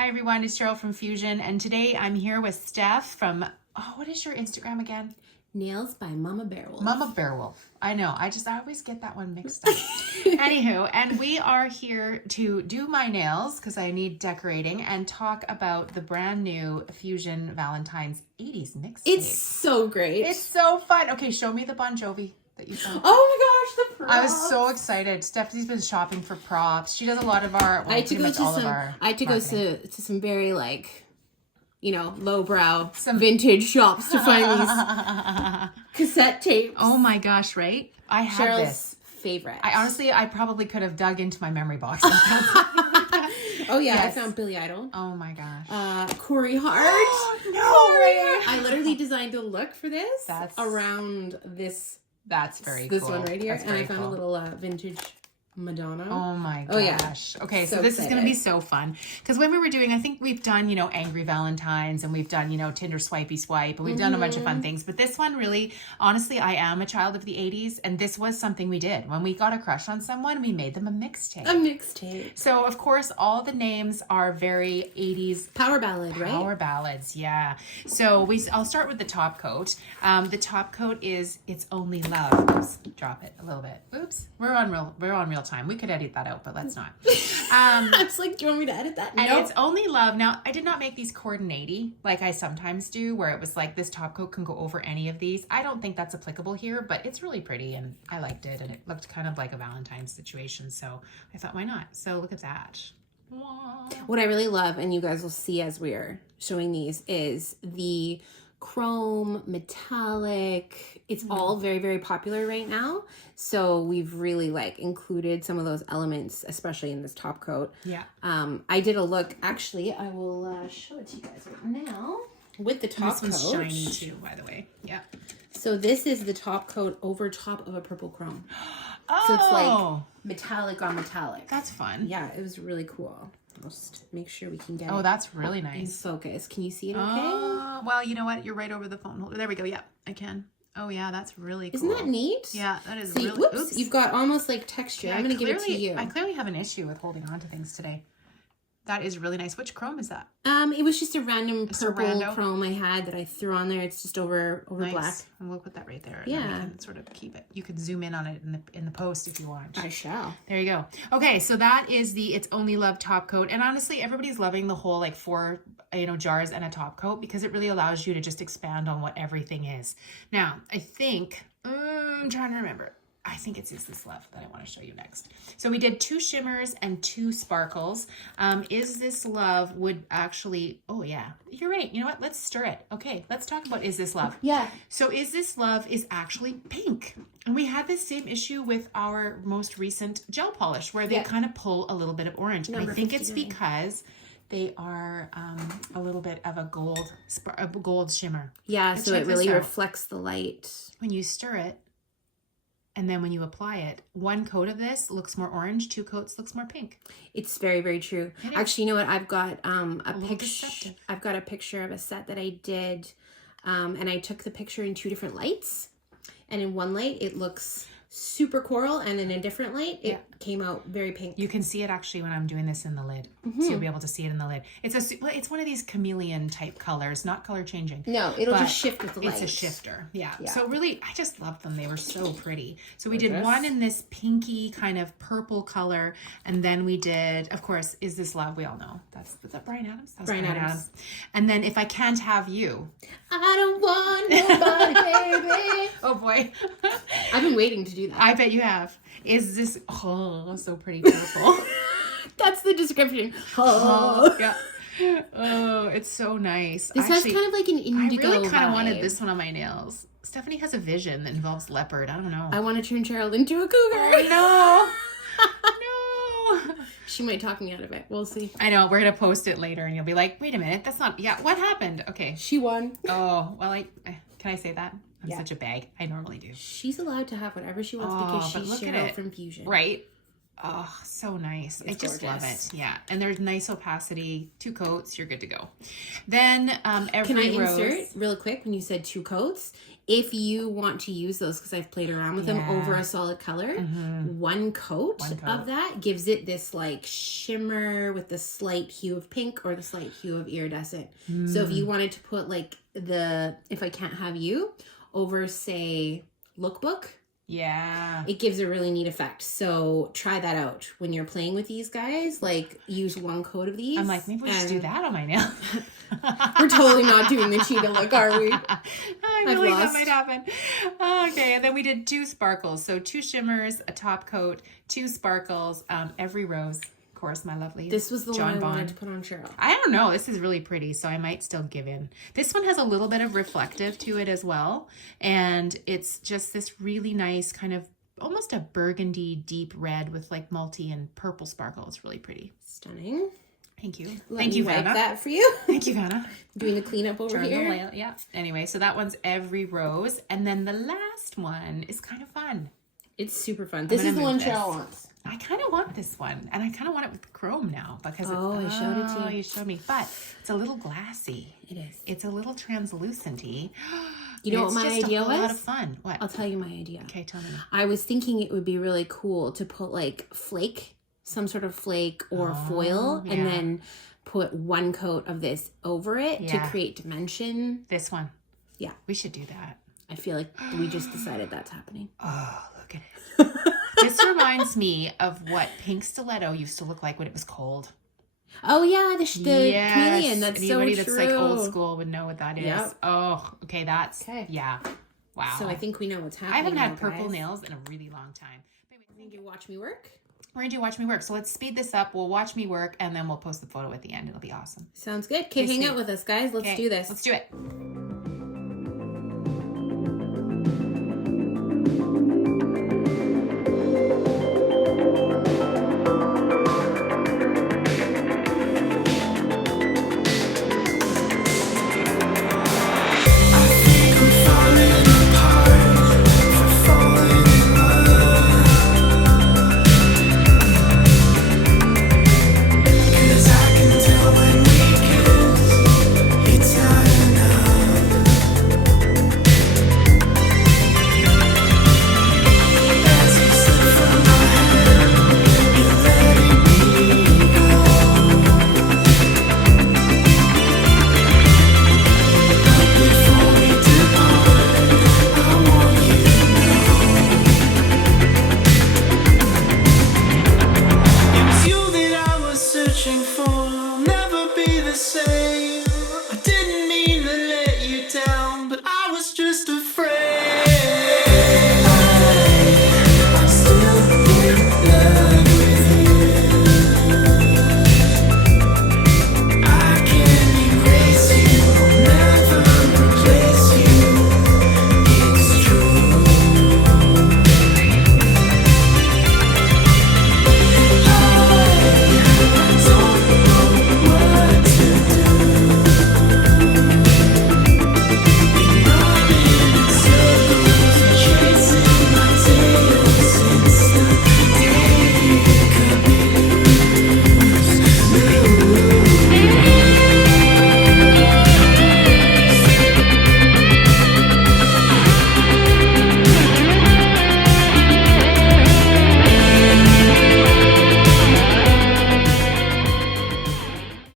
Hi everyone, it's Cheryl from Fuzion, and today I'm here with Steph from, what is your Instagram again? Nails by Mama Bearwolf. Mama Bearwolf. I know, I always get that one mixed up. Anywho, and we are here to do my nails because I need decorating and talk about the brand new Fuzion Valentines 80's mixtape. It's so great. It's so fun. Okay, show me the Bon Jovi that you found. Oh my gosh, the props. I was so excited. Stephanie's been shopping for props. She does a lot of our, I had to go to some very lowbrow vintage shops to find these cassette tapes. Oh my gosh, right? I had Cheryl's this favorite. I probably could have dug into my memory box. Oh yeah, Yes. I found Billy Idol. Oh my gosh. Corey Hart. I literally designed a look for this around this. That's very this cool. one right here, That's and I found cool. a little vintage Madonna. Oh my gosh. Oh, yeah. Okay, so So this is going to be excited. so fun. Because when we were doing, I think we've done, Angry Valentines, and we've done, Tinder Swipey Swipe, and we've done a bunch of fun things. But this one really, honestly, I am a child of the 80s, and this was something we did. When we got a crush on someone, we made them a mixtape. A mixtape. So, of course, all the names are very 80s. Power ballad, right? Power ballads, yeah. So I'll start with the top coat. The top coat is It's Only Love. Oops, drop it a little bit. Oops. We're on real time. We could edit that out, but let's not. I was like, do you want me to edit that? And Nope. It's Only Love. Now, I did not make these coordinating like I sometimes do, where it was like this top coat can go over any of these. I don't think that's applicable here, but it's really pretty and I liked it, and it looked kind of like a Valentine's situation, so I thought, why not? So look at that. What I really love, and you guys will see as we're showing these, is the chrome, metallic. It's all very, very popular right now. So we've really included some of those elements, especially in this top coat. Yeah. I did a look. Actually, I will show it to you guys right now with the top coat. This one's shiny too, by the way. Yeah. So this is the top coat over top of a purple chrome. Oh. So it's like metallic on metallic. That's fun. Yeah, it was really cool. I'll just make sure we can get it. Oh, that's really in nice. focus. Can you see it okay? Oh, well, you know what? You're right over the phone holder. There we go. Yeah, I can. Oh, yeah, that's really cool. Isn't that neat? Yeah, that is See, really... whoops, Oops. you've got almost like texture. Yeah, I'm going to give it to you. I clearly have an issue with holding on to things today. That is really nice. Which chrome is that? It was just a random purple rando? chrome I had that I threw on there. It's just over Nice. black. And we'll put that right there. Yeah. And then we can sort of keep it. You can zoom in on it in the post if you want. I shall. There you go. Okay, so that is the It's Only Love top coat. And honestly, everybody's loving the whole 4 jars and a top coat because it really allows you to just expand on what everything is. Now, I think, I'm trying to remember. I think it's Is This Love that I want to show you next. So we did 2 shimmers and 2 sparkles. Is This Love would actually, oh yeah, you're right. You know what? Let's stir it. Okay, let's talk about Is This Love. Yeah. So Is This Love is actually pink. And we had this same issue with our most recent gel polish where they kind of pull a little bit of orange. And I think it's because they are a little bit of a gold shimmer. Yeah, And so check it really this out. reflects the light. When you stir it, and then when you apply it, 1 coat of this looks more orange, 2 coats looks more pink. It's very, very true. It is. Actually, you know what? I've got a little picture. deceptive. I've got a picture of a set that I did, and I took the picture in 2 different lights. And in one light, it looks super coral, and in a different light, it came out very pink. You can see it actually when I'm doing this in the lid. So you'll be able to see it in the lid. It's one of these chameleon type colors, not color changing. No, it'll but just shift with the light. It's a shifter. Yeah. Yeah. So really, I just love them. They were so pretty. So we did one in this pinky kind of purple color. And then we did, of course, Is This Love? We all know. Was that Bryan Adams? That was Bryan Adams. And then If I Can't Have You. I don't want nobody, baby. Oh boy. I've been waiting to do that. I bet you have. Is this, so pretty purple. That's the description. Oh, yeah. Oh, it's so nice. This has kind of like an indigo I really kind of vibe. wanted this one on my nails. Stephanie has a vision that involves leopard. I don't know. I want to turn Cheryl into a cougar. No. No. She might talk me out of it. We'll see. I know. We're going to post it later and you'll be like, wait a minute. That's not, what happened? Okay. She won. Oh, well, can I say that? I'm Yeah. such a bag. I normally do. She's allowed to have whatever she wants because but she's look at Cheryl it. from Fuzion. Right? Oh, so nice. I just love gorgeous. it. Yeah. And there's nice opacity, 2 coats, you're good to go. Then every Can I rose. insert real quick when you said 2 coats? If you want to use those, because I've played around with them over a solid color, 1 coat of that gives it this like shimmer with the slight hue of pink or the slight hue of iridescent. So if you wanted to put like the If I Can't Have You over, say, Lookbook, Yeah. it gives a really neat effect. So try that out when you're playing with these guys. Like, use 1 coat of these. I'm like, maybe we should do that on my nail. We're totally not doing the cheetah look, are we? I feel like that might happen. Okay, and then we did 2 sparkles. So 2 shimmers, a top coat, 2 sparkles, every rose. Of course, my lovely This was the John one I Bond. wanted to put on Cheryl. I don't know. This is really pretty, so I might still give in. This one has a little bit of reflective to it as well. And it's just this really nice kind of almost a burgundy deep red with like multi and purple sparkle. It's really pretty. Stunning. Thank you. Thank you, Vanna. that for you. Thank you, Vanna. Doing the cleanup over here. Yeah. Anyway, so that one's every rose. And then the last one is kind of fun. It's super fun. This is the one Cheryl wants. I kind of want this one, and I kind of want it with chrome now because I showed it to you. You showed me, but it's a little glassy. It is. It's a little translucent-y. You know what my idea was? A lot of fun. What? I'll tell you my idea. Okay, tell me. I was thinking it would be really cool to put like some sort of flake or foil, and then put 1 coat of this over it to create dimension. This one. Yeah. We should do that. I feel like we just decided that's happening. Oh, look at it. This reminds me of what pink stiletto used to look like when it was cold. Oh yeah, the chameleon. That's Anybody so true. that's like old school would know what that is. Yep. Oh, okay, yeah. Wow. So I think we know what's happening. I haven't had now, purple guys. nails in a really long time. I think you watch me work. We're gonna do watch me work. So let's speed this up. We'll watch me work and then we'll post the photo at the end. It'll be awesome. Sounds good. Okay, hang out with us, guys. Let's do this. Let's do it. Searching for, I'll never be the same.